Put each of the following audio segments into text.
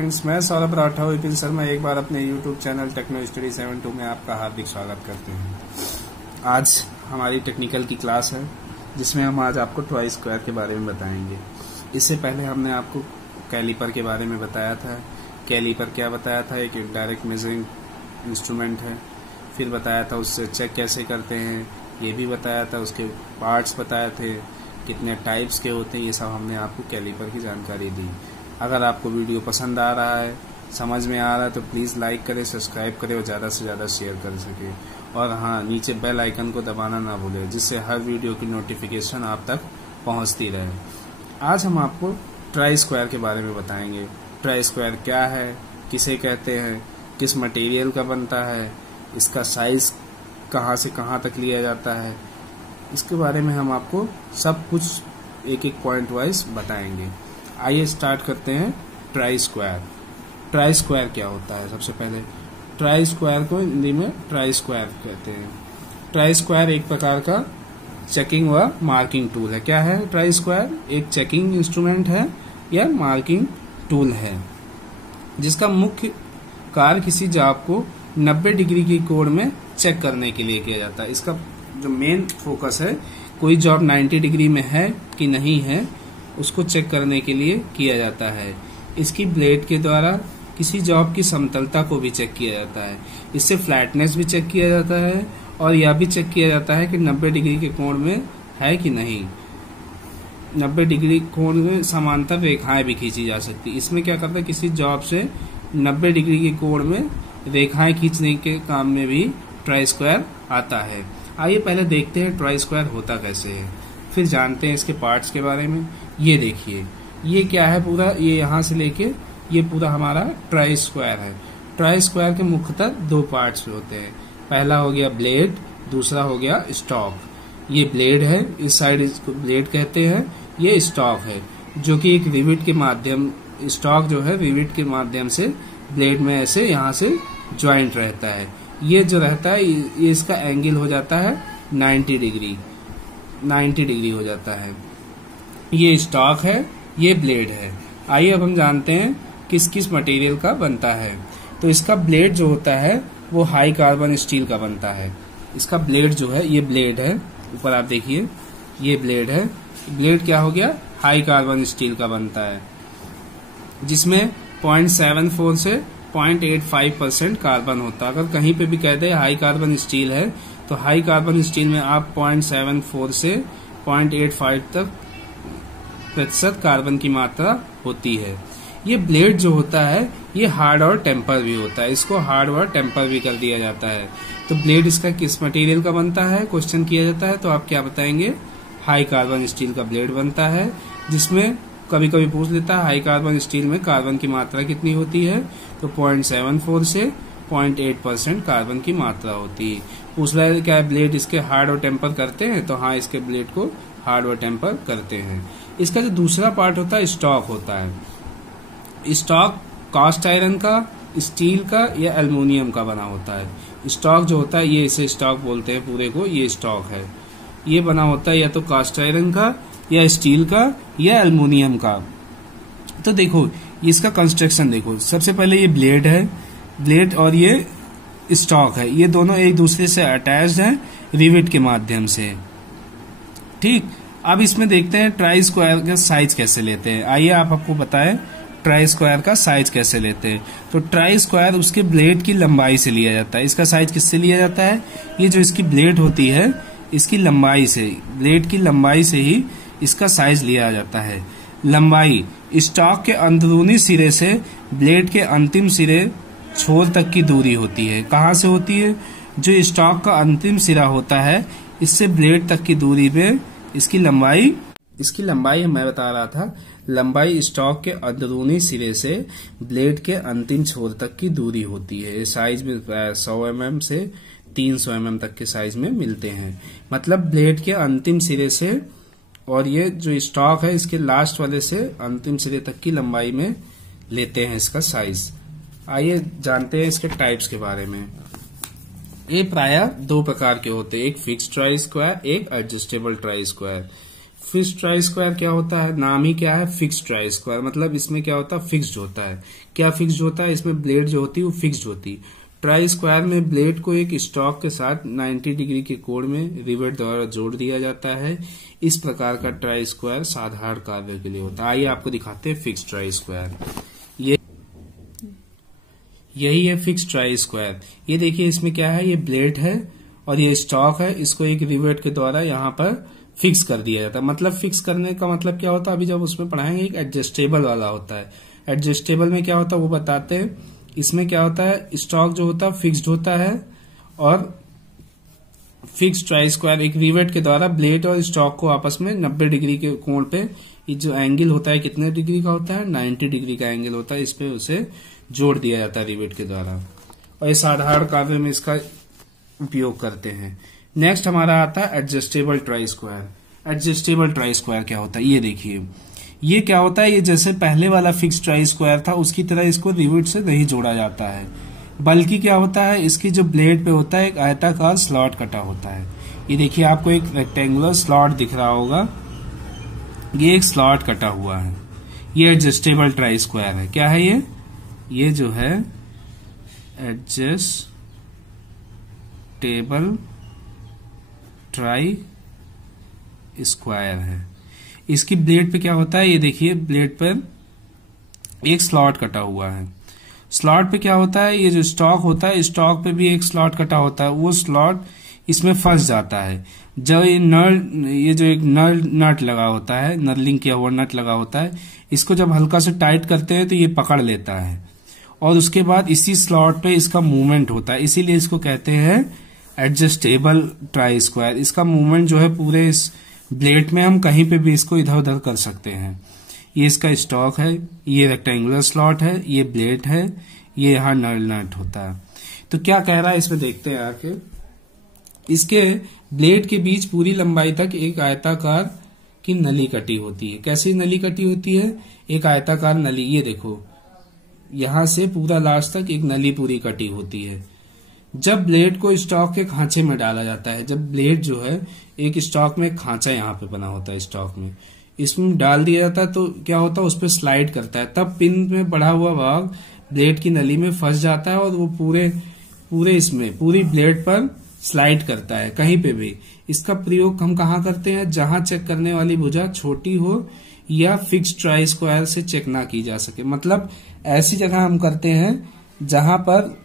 Friends, मैं सौरभ राठौर विपिन शर्मा एक बार अपने यूट्यूब चैनल टेक्नो स्टडी 72 में आपका हार्दिक स्वागत करते हैं। आज हमारी टेक्निकल की क्लास है जिसमें हम आज आपको ट्वाई स्क्वायर के बारे में बताएंगे। इससे पहले हमने आपको कैलिपर के बारे में बताया था। कैलिपर क्या बताया था, एक डायरेक्ट मेजरिंग इंस्ट्रूमेंट है। फिर बताया था उससे चेक कैसे करते हैं, ये भी बताया था। उसके पार्ट्स बताए थे, कितने टाइप्स के होते हैं, ये सब हमने आपको कैलिपर की जानकारी दी। अगर आपको वीडियो पसंद आ रहा है, समझ में आ रहा है तो प्लीज़ लाइक करें, सब्सक्राइब करें और ज़्यादा से ज़्यादा शेयर कर सके। और हाँ, नीचे बेल आइकन को दबाना ना भूलें जिससे हर वीडियो की नोटिफिकेशन आप तक पहुंचती रहे। आज हम आपको ट्राई स्क्वायर के बारे में बताएंगे। ट्राई स्क्वायर क्या है, किसे कहते हैं, किस मटेरियल का बनता है, इसका साइज कहाँ से कहाँ तक लिया जाता है, इसके बारे में हम आपको सब कुछ एक एक पॉइंट वाइज बताएंगे। आइए स्टार्ट करते हैं। Try square. ट्राई स्क्वायर क्या होता है? सबसे पहले ट्राई स्क्वायर को हिंदी में ट्राई स्क्वायर कहते हैं। ट्राई स्क्वायर एक प्रकार का चेकिंग व मार्किंग टूल है। क्या है ट्राई स्क्वायर? एक चेकिंग इंस्ट्रूमेंट है या मार्किंग टूल है जिसका मुख्य कार्य किसी जॉब को 90 डिग्री की कोण में चेक करने के लिए किया जाता है। इसका जो मेन फोकस है, कोई जॉब 90 डिग्री में है कि नहीं है उसको चेक करने के लिए किया जाता है। इसकी ब्लेड के द्वारा किसी जॉब की समतलता को भी चेक किया जाता है। इससे फ्लैटनेस भी चेक किया जाता है और यह भी चेक किया जाता है कि 90 डिग्री के कोण में है कि नहीं। 90 डिग्री कोण में समांतर रेखाएं भी खींची जा सकती। इसमें क्या करता है, किसी जॉब से 90 डिग्री के कोण में रेखाएं खींचने के काम में भी ट्राई स्क्वायर आता है। आइए पहले देखते हैं ट्राई स्क्वायर होता कैसे है, फिर जानते हैं इसके पार्ट्स के बारे में। ये देखिए, ये क्या है पूरा, ये यहाँ से लेके ये पूरा हमारा ट्राई स्क्वायर है। ट्राई स्क्वायर के मुख्यतः दो पार्ट्स होते हैं। पहला हो गया ब्लेड, दूसरा हो गया स्टॉक। ये ब्लेड है, इस साइड इसको ब्लेड कहते हैं, ये स्टॉक है जो कि एक रिविट के माध्यम, स्टॉक जो है रिविट के माध्यम से ब्लेड में ऐसे यहाँ से ज्वाइंट रहता है। ये जो रहता है ये इसका एंगल हो जाता है 90 डिग्री हो जाता है। ये स्टॉक है, ये ब्लेड है। आइए अब हम जानते हैं किस किस मटेरियल का बनता है। तो इसका ब्लेड जो होता है वो हाई कार्बन स्टील का बनता है। इसका ब्लेड जो है, ये ब्लेड है, ऊपर आप देखिए ये ब्लेड है। ब्लेड क्या हो गया, हाई कार्बन स्टील का बनता है जिसमें 0.74 से 0.85% कार्बन होता है। अगर कहीं पे भी कह दे हाई कार्बन स्टील है तो हाई कार्बन स्टील में आप 0.74 से 0.85 तक प्रतिशत कार्बन की मात्रा होती है। ये ब्लेड जो होता है ये हार्ड और टेम्पर भी होता है। इसको हार्ड और टेम्पर भी कर दिया जाता है। तो ब्लेड इसका किस मटेरियल का बनता है, क्वेश्चन किया जाता है तो आप क्या बताएंगे, हाई कार्बन स्टील का ब्लेड बनता है। जिसमें कभी कभी पूछ लेता है हाई कार्बन स्टील में कार्बन की मात्रा कितनी होती है, तो 0.74 से 0.8% कार्बन की मात्रा होती है। पूछ रहा है क्या ब्लेड इसके हार्ड और टेम्पर करते हैं, तो हाँ, इसके ब्लेड को हार्ड और टेम्पर करते हैं। इसका जो दूसरा पार्ट होता है स्टॉक होता है। स्टॉक कास्ट आयरन का, स्टील का या एल्युमिनियम का बना होता है। स्टॉक जो होता है ये इसे स्टॉक बोलते हैं पूरे को, ये स्टॉक है। ये बना होता है या तो कास्ट आयरन का या स्टील का या एल्युमिनियम का। तो देखो इसका कंस्ट्रक्शन देखो, सबसे पहले ये ब्लेड है, ब्लेड और ये स्टॉक है, ये दोनों एक दूसरे से अटैच्ड हैं रिविट के माध्यम से। ठीक, अब इसमें देखते हैं ट्राई स्क्वायर का साइज कैसे लेते हैं। आइए आपको बताएं ट्राई स्क्वायर का साइज कैसे लेते हैं। तो ट्राई स्क्वायर उसके ब्लेड की लंबाई से लिया जाता है। इसका साइज किससे लिया जाता है, ये जो इसकी ब्लेड होती है इसकी लंबाई से, ब्लेड की लंबाई से ही इसका साइज लिया जाता है। लंबाई स्टॉक के अंदरूनी सिरे से ब्लेड के अंतिम सिरे छोर तक की दूरी होती है। कहाँ से होती है, जो स्टॉक का अंतिम सिरा होता है इससे ब्लेड तक की दूरी पे इसकी लंबाई मैं बता रहा था, लंबाई स्टॉक के अंदरूनी सिरे से ब्लेड के अंतिम छोर तक की दूरी होती है। साइज में 100 mm से 300 mm तक के साइज में मिलते हैं। मतलब ब्लेड के अंतिम सिरे से और ये जो स्टॉक है इसके लास्ट वाले से अंतिम सिरे तक की लंबाई में लेते हैं इसका साइज। आइए जानते हैं इसके टाइप्स के बारे में। ये प्रायः दो प्रकार के होते हैं, एक फिक्स्ड ट्राई स्क्वायर, एक adjustable try square. Fixed try square क्या होता है, नाम ही क्या है, फिक्स्ड ट्राई स्क्वायर। मतलब इसमें क्या होता है, फिक्स्ड होता है। क्या फिक्स्ड होता है, इसमें ब्लेड जो होती है वो फिक्स्ड होती है। ट्राई स्क्वायर में ब्लेड को एक स्टॉक के साथ 90 डिग्री के कोण में रिवेट द्वारा जोड़ दिया जाता है। इस प्रकार का ट्राई स्क्वायर साधारण कार्य के लिए होता है। आइए आपको दिखाते हैं फिक्स्ड ट्राई स्क्वायर। यही है फिक्स्ड ट्राई स्क्वायर। ये देखिए इसमें क्या है, ये ब्लेड है और ये स्टॉक है, इसको एक रिवेट के द्वारा यहाँ पर फिक्स कर दिया जाता है। मतलब फिक्स करने का मतलब क्या होता है, अभी जब उसमें पढ़ाएंगे, एक एडजस्टेबल वाला होता है। एडजस्टेबल में क्या होता है वो बताते हैं। इसमें क्या होता है, स्टॉक जो होता है फिक्स्ड होता है और फिक्स्ड ट्राई स्क्वायर एक रिवेट के द्वारा ब्लेड और स्टॉक को आपस में 90 डिग्री के कोण पे, ये जो एंगल होता है कितने डिग्री का होता है, 90 डिग्री का एंगल होता है, इस पे उसे जोड़ दिया जाता है रिवेट के द्वारा। और ये साधारण कार्य में इसका उपयोग करते हैं। नेक्स्ट हमारा आता है adjustable try square. Adjustable try square क्या होता है, ये देखिए ये क्या होता है, ये जैसे पहले वाला फिक्स्ड ट्राई स्क्वायर था उसकी तरह इसको रिवेट से नहीं जोड़ा जाता है, बल्कि क्या होता है, इसकी जो ब्लेड पे होता है एक आयताकार स्लॉट कटा होता है। ये देखिए आपको एक रेक्टेंगुलर स्लॉट दिख रहा होगा, ये एक स्लॉट कटा हुआ है। ये एडजस्टेबल ट्राई स्क्वायर है। क्या है ये जो है एडजस्टेबल ट्राई स्क्वायर है। इसकी ब्लेड पे क्या होता है, ये देखिए ब्लेड पर एक स्लॉट कटा हुआ है। स्लॉट पे क्या होता है, ये जो स्टॉक होता है स्टॉक पे भी एक स्लॉट कटा होता है, वो स्लॉट इसमें फंस जाता है। जब ये जो एक नट लगा होता है, नर्लिंग किया हुआ नट लगा होता है, इसको जब हल्का से टाइट करते हैं तो ये पकड़ लेता है और उसके बाद इसी स्लॉट पे इसका मूवमेंट होता है, इसीलिए इसको कहते हैं एडजस्टेबल ट्राई स्क्वायर। इसका मूवमेंट जो है पूरे इस ब्लेड में हम कहीं पे भी इसको इधर उधर कर सकते हैं। ये इसका स्टॉक है, ये रेक्टेंगुलर स्लॉट है, ये ब्लेड है, ये यहाँ नट होता है। तो क्या कह रहा है इसमें देखते हैं आके। इसके ब्लेड के बीच पूरी लंबाई तक एक आयताकार की नली कटी होती है। कैसी नली कटी होती है, एक आयताकार नली। ये देखो यहां से पूरा लास्ट तक एक नली पूरी कटी होती है। जब ब्लेड को स्टॉक के खांचे में डाला जाता है, जब ब्लेड जो है एक स्टॉक में खांचा यहाँ पे बना होता है स्टॉक में, इसमें डाल दिया जाता है तो क्या होता है उस पर स्लाइड करता है, तब पिन में बढ़ा हुआ भाग ब्लेड की नली में फंस जाता है और वो पूरी ब्लेड पर स्लाइड करता है कहीं पे भी। इसका प्रयोग हम कहाँ करते हैं, जहां चेक करने वाली भुजा छोटी हो या फिक्स्ड ट्राई स्क्वायर से चेक ना की जा सके। मतलब ऐसी जगह हम करते हैं जहां पर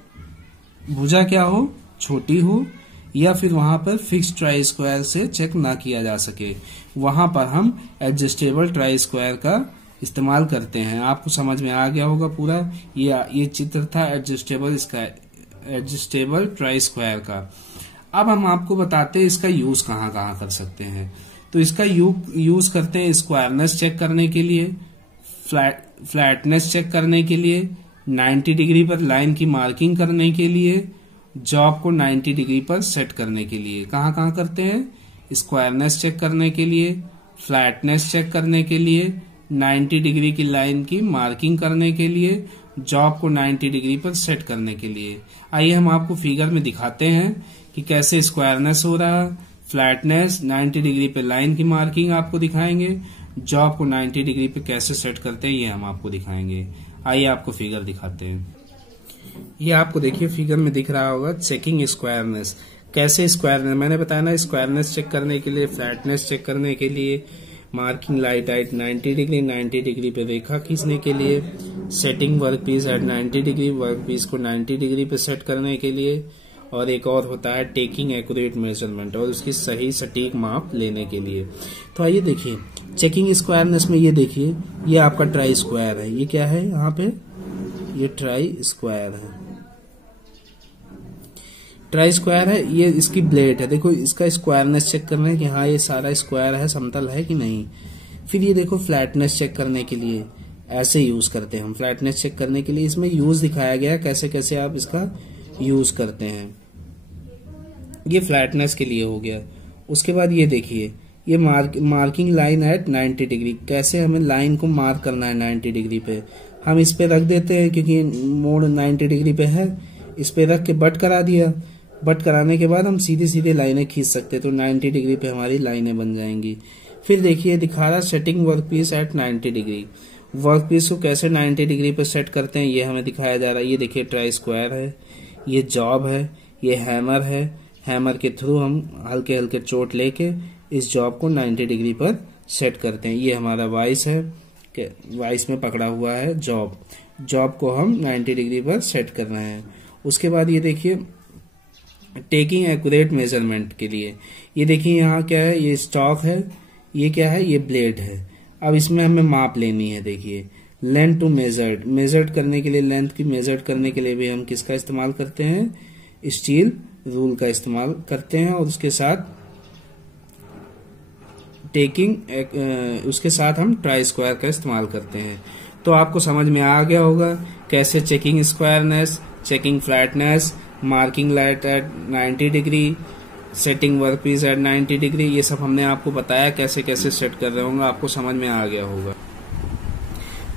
भुजा क्या हो, छोटी हो, या फिर वहां पर फिक्स्ड ट्राई स्क्वायर से चेक ना किया जा सके, वहां पर हम एडजस्टेबल ट्राई स्क्वायर का इस्तेमाल करते हैं। आपको समझ में आ गया होगा पूरा। ये चित्र था एडजस्टेबल ट्राई स्क्वायर का। अब हम आपको बताते हैं इसका यूज कहाँ कहाँ कर सकते हैं। तो इसका यूज करते हैं स्क्वायरनेस चेक करने के लिए, फ्लैटनेस चेक करने के लिए, 90 डिग्री पर लाइन की मार्किंग करने के लिए, जॉब को 90 डिग्री पर सेट करने के लिए। कहाँ कहाँ करते हैं, स्क्वायरनेस चेक करने के लिए, फ्लैटनेस चेक करने के लिए, 90 डिग्री की लाइन की मार्किंग करने के लिए, जॉब को 90 डिग्री पर सेट करने के लिए। आइए हम आपको फिगर में दिखाते हैं कि कैसे स्क्वायरनेस हो रहा है, फ्लैटनेस 90 डिग्री पे लाइन की मार्किंग आपको दिखाएंगे, जॉब को 90 डिग्री पे कैसे सेट करते हैं ये हम आपको दिखाएंगे। आइए आपको फिगर दिखाते हैं। ये आपको देखिए फिगर में दिख रहा होगा चेकिंग स्क्वायरनेस। कैसे स्क्वायरनेस, मैंने बताया ना, स्क्वायरनेस चेक करने के लिए, फ्लैटनेस चेक करने के लिए, मार्किंग लाइट एट 90 डिग्री पे रेखा खींचने के लिए, setting work piece at 90 degree, work piece को 90 डिग्री पे सेट करने के लिए, और एक और होता है टेकिंग एक्यूरेट मेजरमेंट, और उसकी सही सटीक माप लेने के लिए। तो आइए देखिए चेकिंग स्क्वायरनेस में, ये देखिए ये आपका ट्राई स्क्वायर है। ये क्या है, यहाँ पे ये ट्राई स्क्वायर है, ट्राई स्क्वायर है। ये इसकी ब्लेड है, देखो इसका स्क्वायरनेस चेक करना है कि हाँ ये सारा स्क्वायर है, समतल है कि नहीं। फिर ये देखो फ्लैटनेस चेक करने के लिए ऐसे यूज करते हैं हम, फ्लैटनेस चेक करने के लिए इसमें यूज दिखाया गया है कैसे कैसे आप इसका यूज करते हैं। ये फ्लैटनेस के लिए हो गया। उसके बाद ये देखिए ये मार्किंग लाइन एट 90 डिग्री, कैसे हमें लाइन को मार्क करना है 90 डिग्री पे। हम इस पे रख देते हैं क्योंकि मोड़ 90 डिग्री पे है, इस पे रख के बट करा दिया, बट कराने के बाद हम सीधे सीधे लाइनें खींच सकते हैं, तो 90 डिग्री पे हमारी लाइनें बन जाएंगी। फिर देखिए दिखा रहा setting work piece at 90 degree. Work piece को कैसे 90 डिग्री पे सेट करते हैं ये हमें दिखाया जा रहा है। ये देखिए ट्राई स्क्वायर है, ये जॉब है, ये हैमर है। हैमर के थ्रू हम हल्के हल्के चोट लेके इस जॉब को 90 डिग्री पर सेट करते हैं। ये हमारा वाइस है, वाइस में पकड़ा हुआ है जॉब, जॉब को हम 90 डिग्री पर सेट कर रहे हैं। उसके बाद ये देखिए टेकिंग एक्यूरेट मेजरमेंट के लिए, ये देखिए यहाँ क्या है, ये स्टॉक है, ये क्या है, ये ब्लेड है। अब इसमें हमें माप लेनी है। देखिए लेंथ टू मेजर्ड करने के लिए, लेंथ की मेजर्ड करने के लिए भी हम किसका इस्तेमाल करते हैं, स्टील रूल का इस्तेमाल करते हैं। और उसके साथ उसके साथ हम ट्राई स्क्वायर का इस्तेमाल करते हैं। तो आपको समझ में आ गया होगा कैसे checking squareness, checking flatness, marking light at 90 degree, setting work piece at 90 degree, ये सब हमने आपको बताया कैसे कैसे सेट कर रहे होंगे, आपको समझ में आ गया होगा।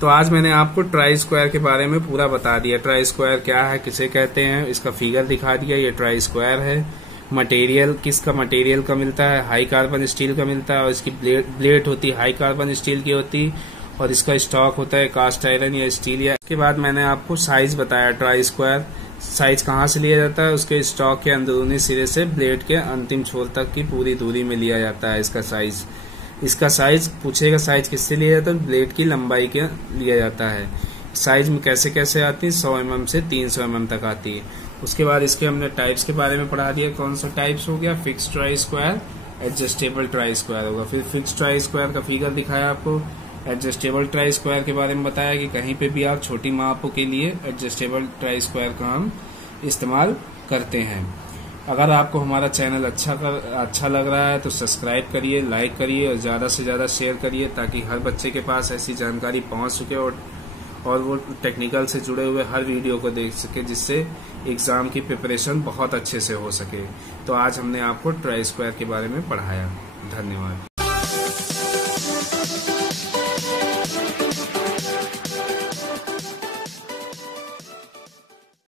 तो आज मैंने आपको ट्राई स्क्वायर के बारे में पूरा बता दिया। ट्राई स्क्वायर क्या है, किसे कहते हैं, इसका फिगर दिखा दिया। ये ट्राई स्क्वायर है। मटेरियल किसका, मटेरियल का मिलता है, हाई कार्बन स्टील का मिलता है। और इसकी ब्लेड होती है हाई कार्बन स्टील की होती, और इसका स्टॉक होता है कास्ट आयरन या स्टील। या इसके बाद मैंने आपको साइज बताया। ट्राई स्क्वायर साइज कहाँ से लिया जाता है, उसके स्टॉक के अंदरूनी सिरे से ब्लेड के अंतिम छोर तक की पूरी दूरी में लिया जाता है इसका साइज। इसका साइज पूछेगा, साइज किससे लिया जाता है, ब्लेड की लंबाई के लिया जाता है। साइज में कैसे कैसे आती है, 100 mm से 300 mm तक आती है। उसके बाद इसके हमने टाइप्स के बारे में पढ़ा दिया। कौन सा टाइप्स हो गया, fix try square, adjustable try square होगा। फिर फिक्स ट्राई स्क्वायर का फिगर दिखाया आपको। एडजस्टेबल ट्राई स्क्वायर के बारे में बताया कि कहीं पे भी आप छोटी मापों के लिए एडजस्टेबल ट्राई स्क्वायर का हम इस्तेमाल करते हैं। अगर आपको हमारा चैनल अच्छा लग रहा है तो सब्सक्राइब करिए, लाइक करिए और ज़्यादा से ज़्यादा शेयर करिए, ताकि हर बच्चे के पास ऐसी जानकारी पहुंच सके और वो टेक्निकल से जुड़े हुए हर वीडियो को देख सके, जिससे एग्ज़ाम की प्रिपरेशन बहुत अच्छे से हो सके। तो आज हमने आपको ट्राई स्क्वायर के बारे में पढ़ाया। धन्यवाद।